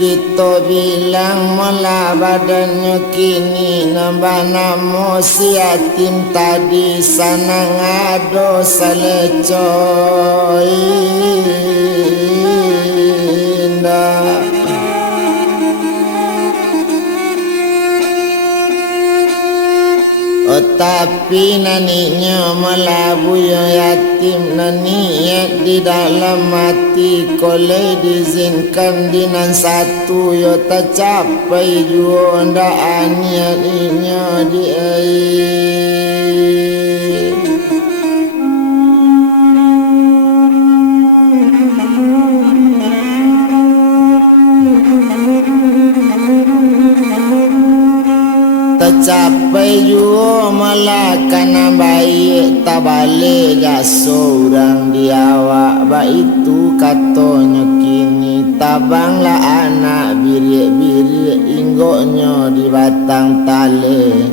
Kita bilang mula badannya kini nambah namo si yatim tadi sana ngado salecoy indah. Tapi naninya melabu yang yatim naniat di dalam hati kolej diizinkan dinan satu yo tak capai jua ndak aniatnya di capai jua malah kana baik tak balik jaso orang diawak ba itu katanya kini tabanglah anak birik-birik inggoknya di batang tali.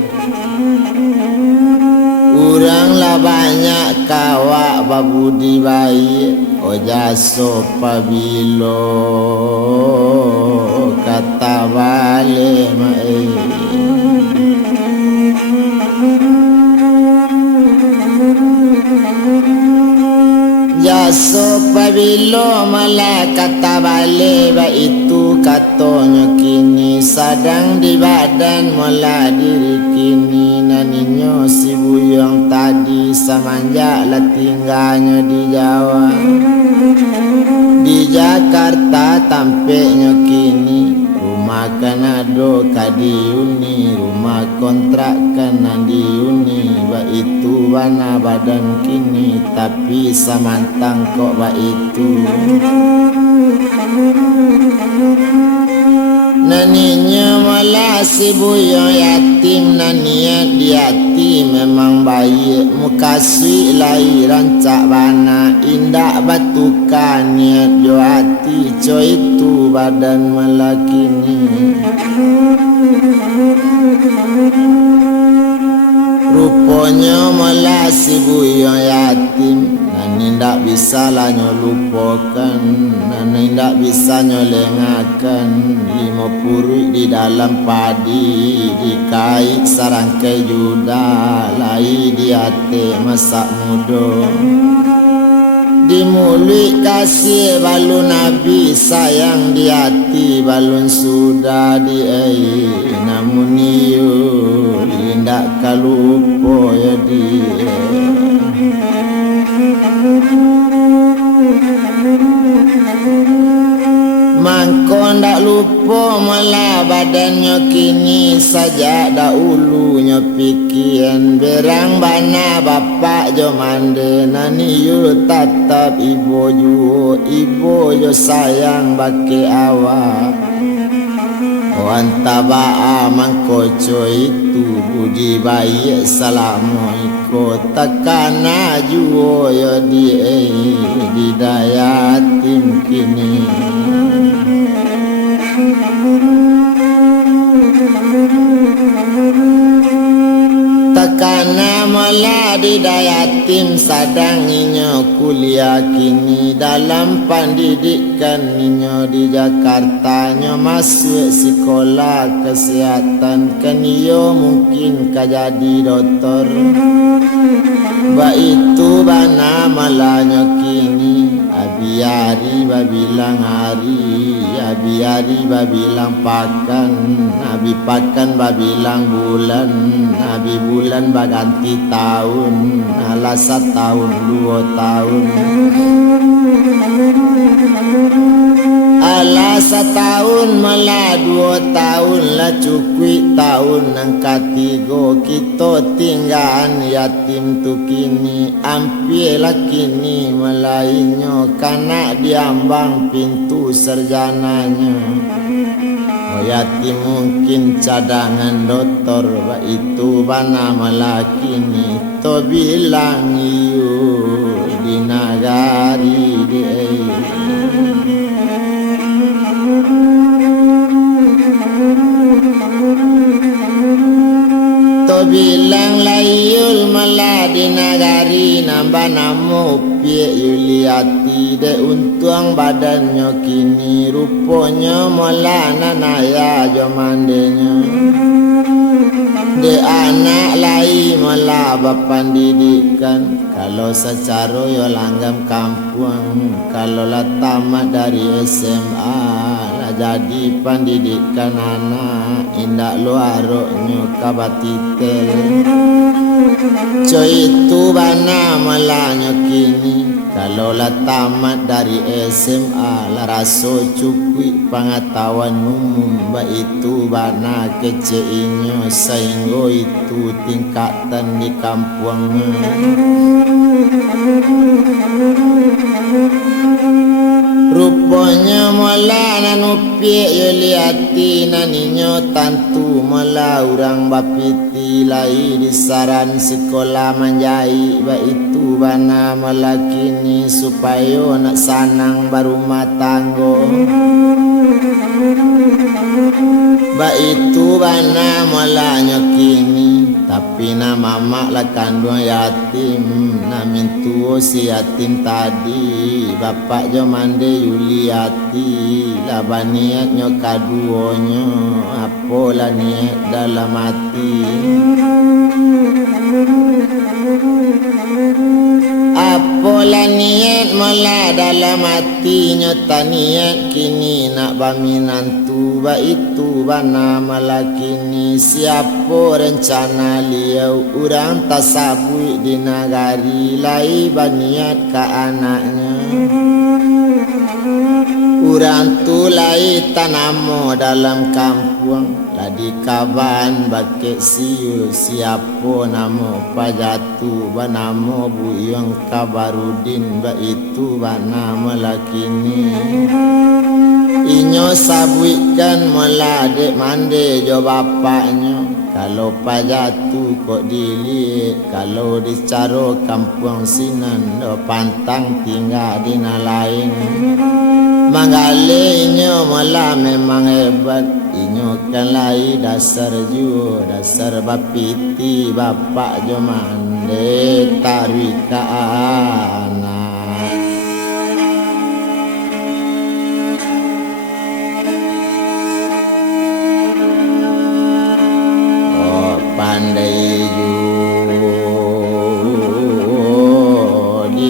Uranglah banyak kawak babudi baik o jaso pabilo kata balik mai. Jaso pabilo malah kata balik ba itu katanya kini sadang di badan mula diri kini naninyo si buyong tadi semenjak lah tinggalnya di Jawa. Di Jakarta tampaknya kini rumah kanado kadiuni rumah kontrakan nandiuni ba itu bana badan kini tapi samantang kok ba itu naninya malah si buyong yatim naniat di hati memang baik muka sui lahiran cak bana indah batukan niat jo hati co itu badan melakini. Rupanya malah si buyong yatim nani ndak bisa lah nyolupokan nani ndak bisa nyolengakan lima purui di dalam padi dikait sarangkai juda lai di hati masa muda. Di mulut kasih balun Nabi sayang di hati balun sudah di namun iyo lindak kalupo ya di mangko ndak lupa malah badannya kini saja dahulunya pikiran berang bana bapak jo mande nani yo tatap ibu jo sayang bake awak wantaba mangko co itu budi baik salamu iko takana juo yo di daya tim kini. Takana malah di daya tim sadanginya kuliah kini dalam pendidikan ninyo di Jakarta nyo masuk sekolah kesehatan keniyo mungkin kajadi doktor ba itu bana malahnya kini abiari babilang hari abiari babilang pakan abi pakan babilang bulan abi bulan baganti tahun alas tahun 2 tahun alas tahun malah 2 tahun lah cukui tahun nang katigo kita tinggalan yatim tu kini ampie lah kini melainyo kanak diambang pintu sarjananya oh yatim mungkin cadangan doktor ba itu bana malah kini to bilang iyo di nagari di to bilang layul malah di nagari nambah namo pie yuliati dek untuang badannya kini rupanya molana naya jo mandenya de anak lai mola bapan didikan kalau secara yo langgam kampung kalau lah tamat dari SMA lah jadi pendidikan anak indak luaroknya kabatitel coy itu bana malanya kini kalau lah tamat dari SMA lah raso cukui pengetahuan umum ba itu bana keceinyo sehingga itu tingkatan di kampungnya rupanya mula nanupi yo liati naninyo tantu mula urang bapiti lai di saran sekolah manjai ba itu bana mula kini supaya nak sanang berumah tangga ba itu bana mulanya kini tapi nama mak lah kandung yatim namin tuo si yatim tadi bapak jo mande Yuliati lah baniatnya kaduonyo apalah niat dalam hati apalah niat mula dalam hatinya taniat kini nak baminantu ba itu bana malah kini siapa rencana liau urang tasabui di nagari lai baniat ke anaknya urang tu lai tanamo dalam kampung ladi kaban bakek siul siapa namo pajatu banamo buyong Kabarudin ba itu bana malah kini inyo sabuikan meladek mande jo bapaknya kalau pajatu kok dilihat kalau dicaro kampung sinan do pantang tinggal di lain manggalinya malah memang hebat inyo kan lai dasar ju dasar bapiti bapak jo mande tarika anak pandai ju di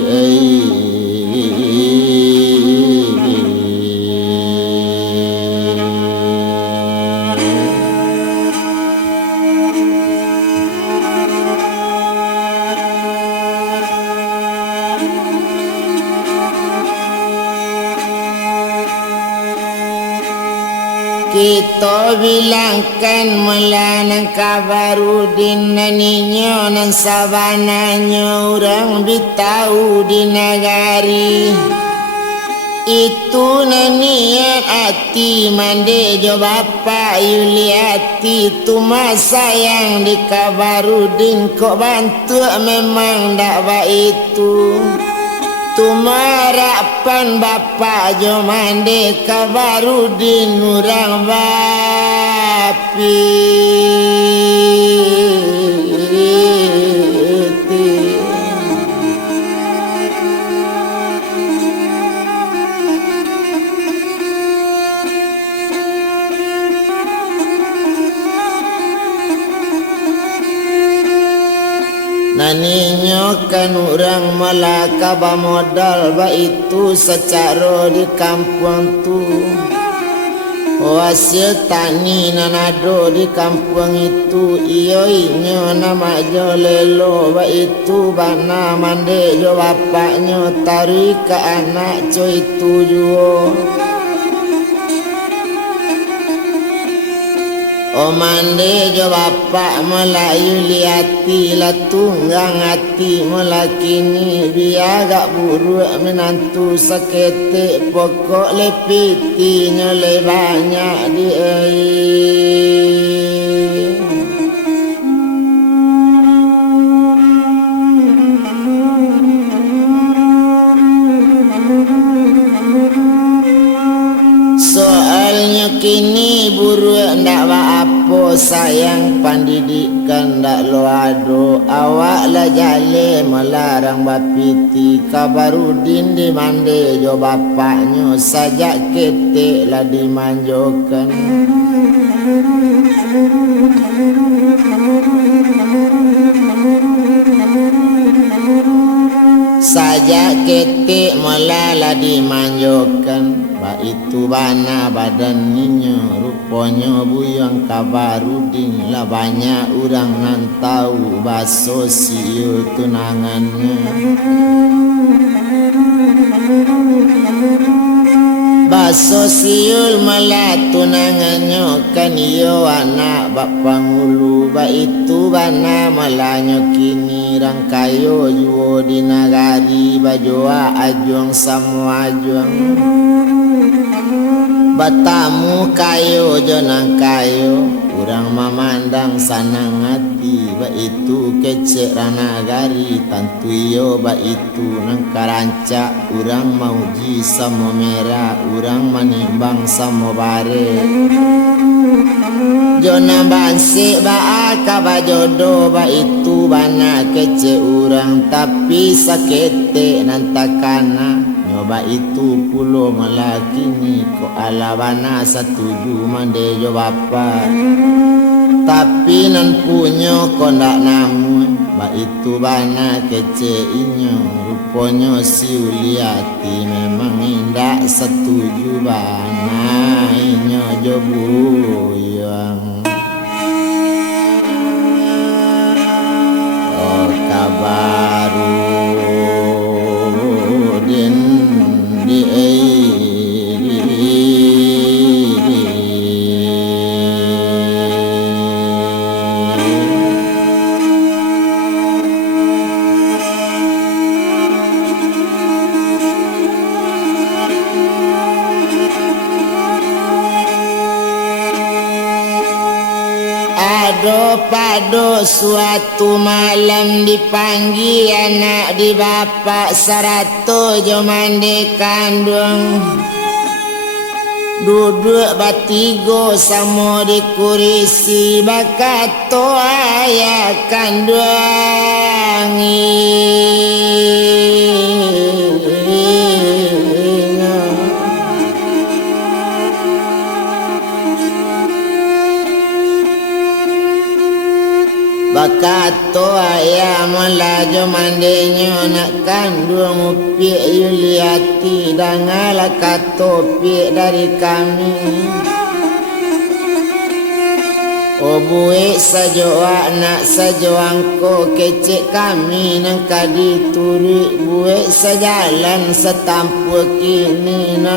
kita bilangkan melanang Kabarudin naninyo nan sabananya orang bitau di nagari itu naniat hati mande jo bapak Yuliati tu masa yang di Kabarudin kok bantu memang dak ba itu tumarapan bapak jo mande Kabarudin urang bapi naninyo kan orang Malaka modal ba itu secara di kampung tu hasil tani nanado di kampung itu iyo inyo nama jo lelo ba itu bana mande jo bapaknya tarik ke anak co itu juo o mande jo bapak Melayu liati la tunggang hati melakini biagak buruk menantu sakete pokok lepitinya le banyak di soalnya kini buruk ndak apa sayang pendidik kan dak lo ado awak la jale melarang bapiti Kabarudin di mande jo bapaknya sajak ketik lah dimanjokan sajak ketik melala dimanjokan Ba itu bana badan ninyo rupanya buyang Kabarudin lah banyak orang nan tahu baso siu tunangannya baso siul malah tunangannya kan iyo anak bak pangulu ba itu bana malanyo kini rangkayo juo di nagari bajoa ajuang semua ajuang batamu kayo jonang kayo urang mamandang sanang hati ba itu kecek ranagari tantu iyo ba itu nang karanca urang mauji samo merah urang manimbang samo bare jona bansi ba akaba jodoh ba itu bana kecek urang tapi sakete nantakana nyoba itu pulo malakini ko alabana setuju mandejo bapa tapi nan punyo ko ndak namun ba itu bana kece inyo ruponyo si uliati memang indak setuju bana inyo jobu yang oh Kabarudin di Pado suatu malam dipanggil anak di bapak sarato jo mandi kandung duduk batigo samo di kurisi bakato ayah kandungi bakato ayah melajo mandenyo nak kandung upiak Yuliati dan ala kato upiak dari kami obue sajo anak sajo angko kecek kami nang kadi turi bue sejalan setampu kini na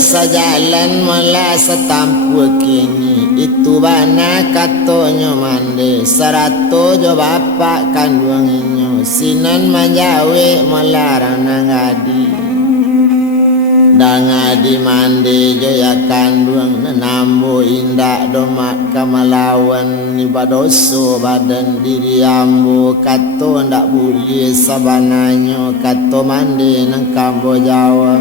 sajalan mula setampu kini itu bana katonyo mande sarato jo bapak kandunginyo sinan manjawe melarang nangadi dangadi mande jo ya kandung nambo indak domak kamalawan ibadoso badan diri ambo kato ndak boleh sabananyo kato mande nang kambo Jawa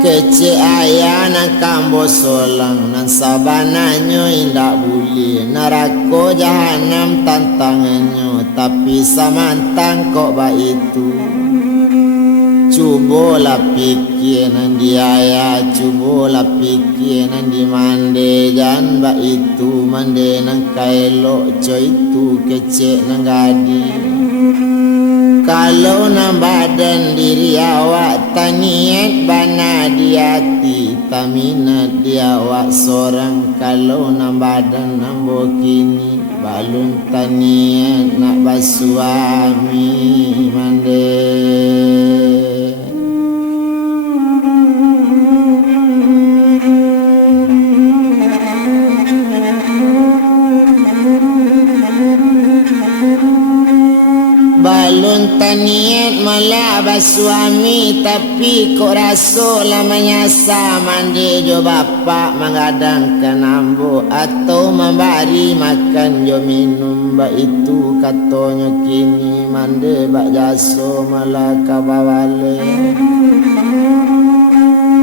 kece ayah nak kambo solang nan sabananyo indak boleh neraka jahanam tantangannya tapi samantang kok ba itu cubolah pikir nan di ayah cubolah pikir nan di mande jan ba itu mande nang kaelok co itu kece nang gadi kalau na badan diri awak taniat bana di hati taminat di awak seorang kalau na badan nambo kini balun taniat nak basuami mande balun tanian niat malah bersuami tapi kok rasa lah menyasa mandi jo bapak mengadangkan ambo atau memberi makan jo minum bak itu katanya kini mandi bak jaso malah kabawale.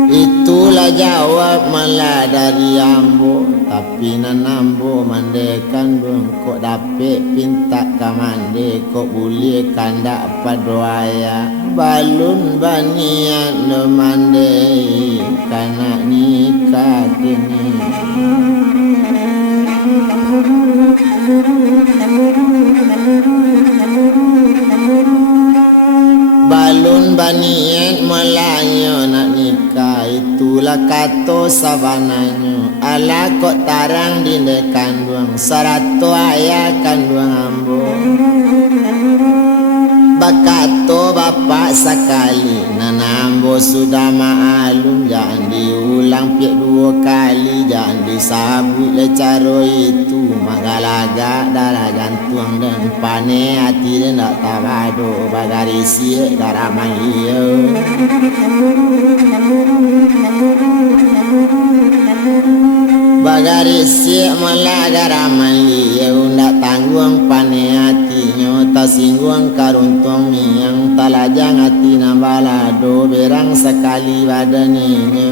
Itulah jawab malah dari ambo tapi nan ambo mandekan bengkok dapet pinta ka mande kok boleh kandak padoaya balun banian no mande kana nikah kini. Balun banian Melayu nak nikah itulah kata sabananya ala kok tarang di kandung sarato ayah kandung ambo bakato bapak sekali nana ambo sudah maalum jangan diulang piak 2 kali jangan disabut lecaro itu magalaga darah jantung dan pane hati dia nak tabado bagari siak darah manggil bagari siak malah darah manggil nak tanggung pane hatinya tak singgung karuntung yang talajang hati balado berang sekali badaninya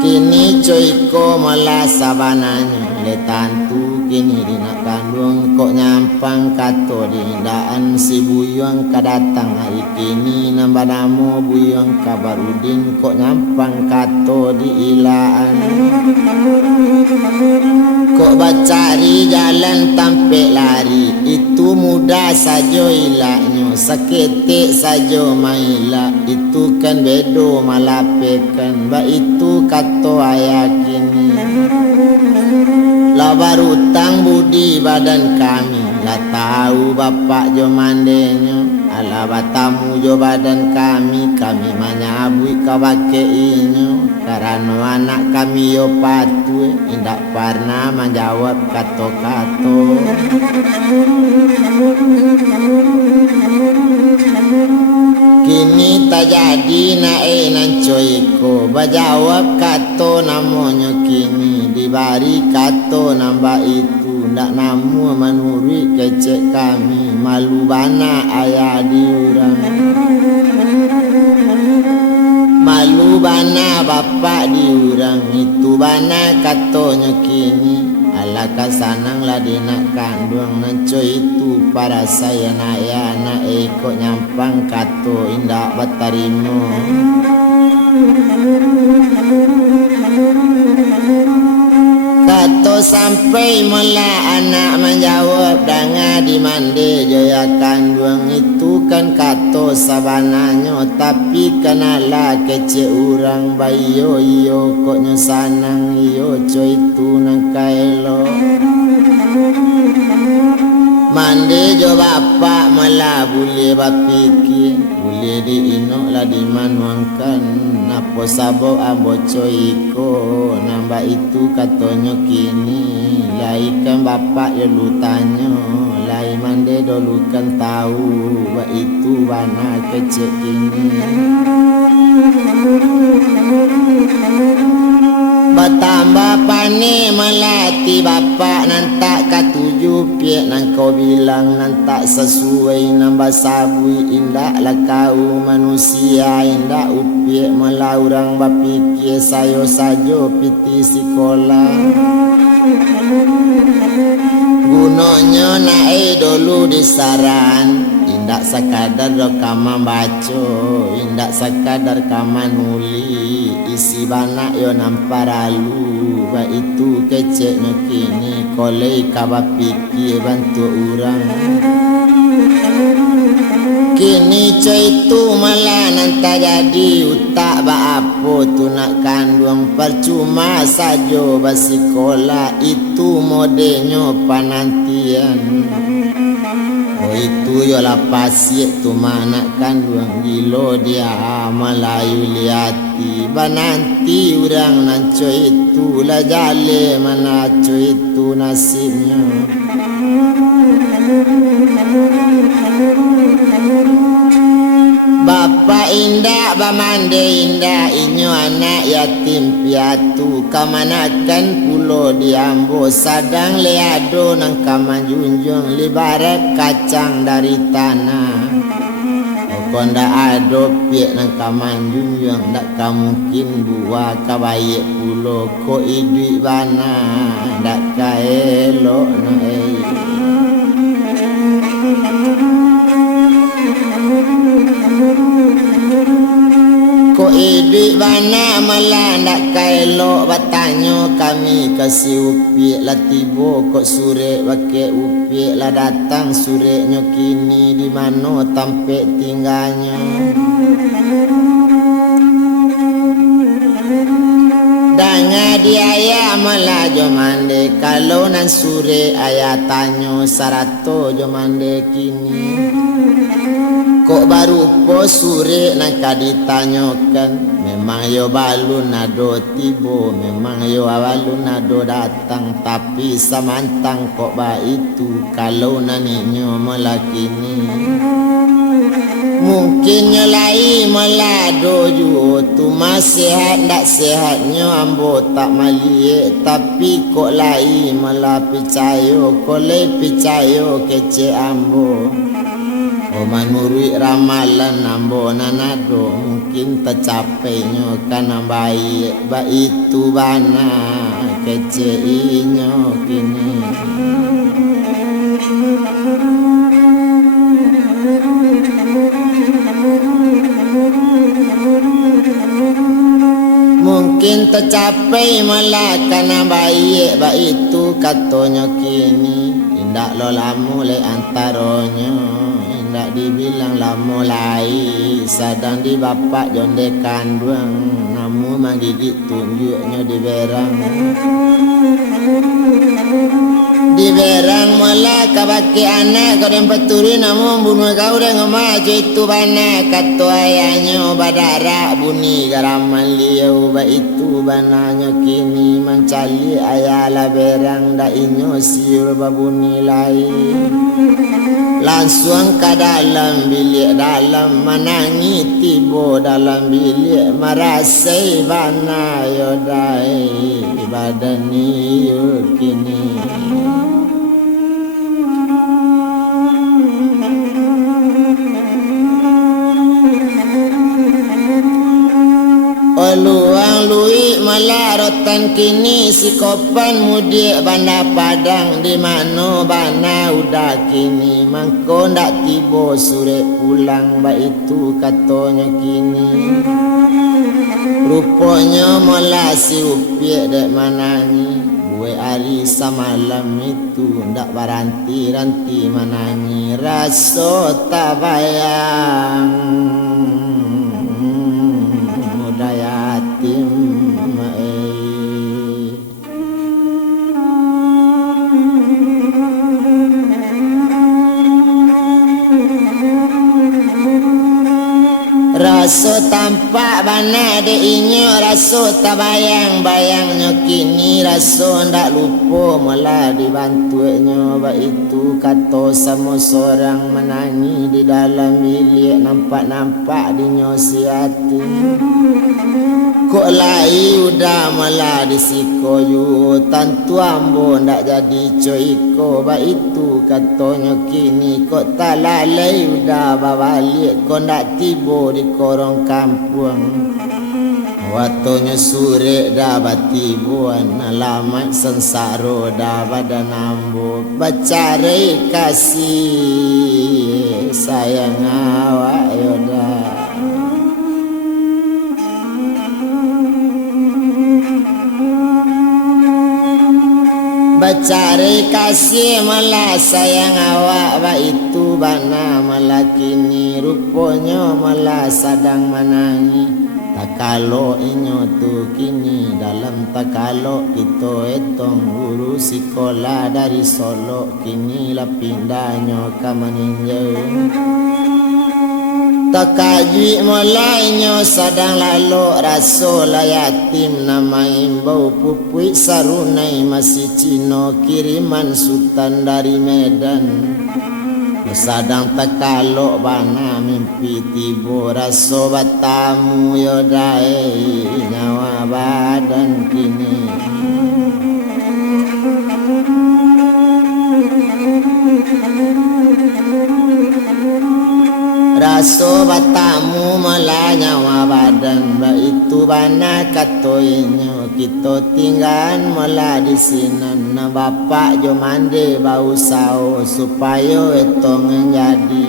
kini coiko malah sabananya le tantu kini dina kandung kok nyampang kato dindaan si buyong kadatang hari kini nambah namo buyong kabarudin kok nyampang kato di ilaan kok bacari jalan tampek lari itu mudah saja ilaknya seketik saja maila itu kan bedo malapekan ba itu kato ayakini lah baru utang budi badan kami lah tahu bapak jo mandenya ala batamu jo badan kami menyabui kabake inyo karena anak kami yo patuh indak pernah menjawab kato-kato kini tak jadi nan coiko bajawab kato namanya kini dibari kato nambah itu ndak namu menurut kecek kami malu bana ayah diurang malu bana bapak diurang itu bana katonya kini ala kasanang lah dinak kandung nanco itu para saya naya na kok nyampang kato indak batarimo kato sampai mula anak menjawab danga di mande joya kandung itu kan kato sabananya tapi kenalah kece urang bayo iyo kok nyosanang iyo coy itu nang kaelo mande jo bapak malah boleh bapiki boleh diinok lah dimanuangkan napo sabo abo coiko nambah itu katanya kini laikan bapak ya lutanyo lai mande dulu kan tahu ba itu bana kecek kini bertambah pane melati bapak nantak katuju piak nang kau bilang nantak sesuai nambah sabui indak lah kau manusia indak upiak malah orang bapikir sayo sajo piti sekolah gunanya naik dulu di saran indak sekadar rekaman baca indak sekadar kaman nuli isi banak yo namparalu ba itu keceknya kini kolei kaba pikir bantu orang kini itu malah nanta jadi utak ba apa tu nak kandung percuma sajo basikola itu modenya panantian itu yola pasir tu mana kandung gilo dia Melayu liati bananti orang nanco itu lah jale mana co itu nasibnya mala bamande indah inyo anak yatim piatu kamanakan pulo diambo sadang leado nang kamanjunjung libarat kacang dari tanah konda ado piek nang kamanjunjung ndak kamungkin buah kabaye pulo ko idui bana ndak kaelo na ko idui bana malah ndak kaelo batanyo kami kasih upi latibo kok sure wake upi lah datang sure nyo kini di mano tampe tinggalnya danga diaya malah jomande kalau nan sure ayatanyo sarato jomande kini kok baru po sure nak ditanyakan memang yo balun nado tibo memang yo awalun nado datang tapi samantang kok ba itu kalau naninyo melakini mungkin nyelai melado ju tu sehat ndak sehatnya ambo tak malie tapi kok lai malah picayo kole picayo kece ambo o manurui ramalan ambo nanado mungkin tercapainya karena baik itu bana kece inyo kini mungkin tercapai malah karena baik itu katanya kini indak lo lamu le antaronya ndak dibilang lah mulai sadang di bapak jonde kandung namu manggigit tunjuknya di berang malah kabaki anak kau dan peturi namun bunuh kau dan ngemaju itu bana kata ayahnya badara bunyi garaman liau ba itu bananya kini mencali ayah lah berang dak inyo siur babuni lain langsung ke dalam bilik dalam menangi tibo dalam bilik merasai bana yodai badani kini luang lui malarotan kini si kopan mudik banda padang di mano bana udah kini mangko ndak tibo sure pulang ba itu katanya kini rupanya malah si upiek dek manangi buai hari samalam itu ndak baranti-ranti manangi raso tak bayang raso tampak bana de inyo raso tabayang-bayangnya kini raso ndak lupa malah dibantunya ba itu kata sama seorang menangi di dalam bilik nampak-nampak dinyo si hati kok lai udah malah disiko yu tantu ambo ndak jadi coiko ba itu katanya kini kok tak lalai udah balik kok ndak tibo di korong kampung waktunya sore dah batibuan alamat sensaro dah badan ambo bacare kasih sayang awak yoda bacare kasih malah sayang awak ba itu bana malah kini rupanya malah sadang menangi tak kalau inyo tu kini dalam tak kalau kita etong guru sekolah dari Solo kini lah pindahnya ke Meninjau tak kaji mulainya sadang lalu rasul yatim nama imbau pupui sarunai masih Cino kiriman sultan dari Medan Sadang tekalok bana mimpi tibo raso batamu yodai nyawa badan kini. Raso batamu malah nyawa badan itu bana katoinyo kita tinggal malah di sinan na bapak jo mande bau sao supaya itu menjadi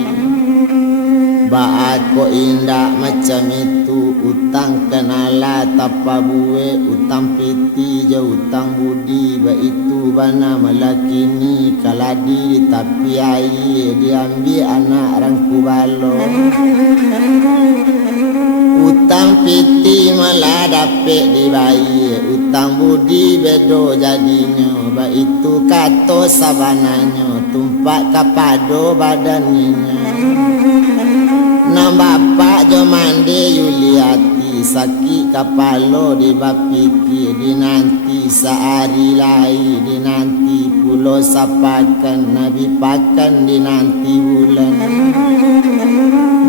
baat ko indah macam itu utang kenala tapa buwe utang piti jo utang budi ba itu bana malakini kaladi tapi ai diambil anak rangku balo utang piti malah dapet di bayi utang budi bedo jadinya ba itu kato sabananya tumpak kapado badannya na bapak jo mande Yuliati sakit kapalo di bapiki di nanti sehari lai di nanti pulau sapakan nabi pakan di nanti bulan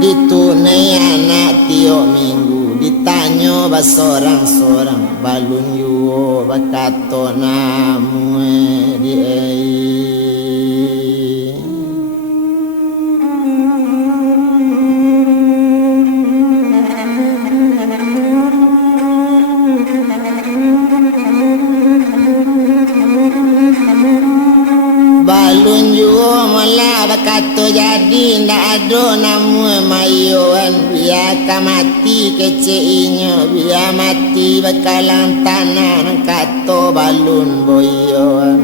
ditunai anak tiok minggu ditanyo basorang-sorang balun yuo bakato namu di balun juo malah bakato jadi ndak ado namu mayuan biar mati keceinyo biar mati bakalang tanah nang kato balun boyoan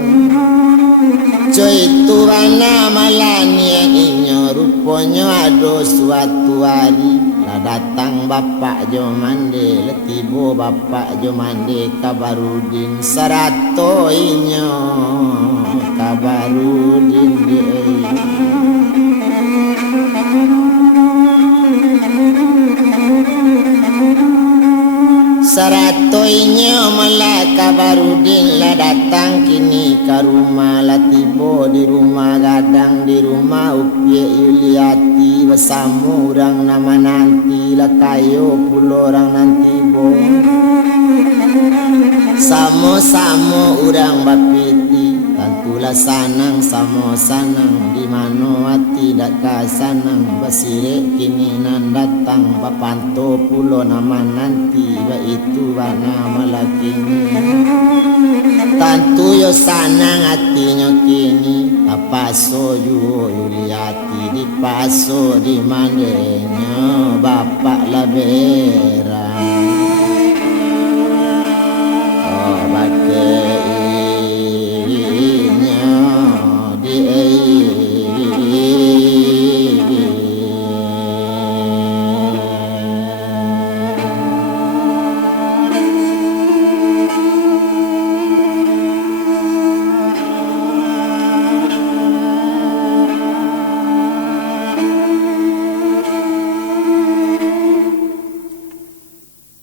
coy itu bana malah niatnya rupanya ado suatu hari lah datang bapak jo mande letibo bapak jo mande Kabarudin sarato inyo Kabarudin saratoinya malah Kabarudin lah datang kini ke rumah latibo di rumah gadang di rumah Upie Yuliati bersama orang nama nanti lah kayo pulau orang nanti bo sama-sama orang bapiti tentulah sanang sama sanang di mana hati dak kasanang basirek kini nan datang bapanto pulau nama nanti ba itu bana malakini tentu yo sanang hatinya kini apaso yo Yuliati di paso di mandenya bapak labera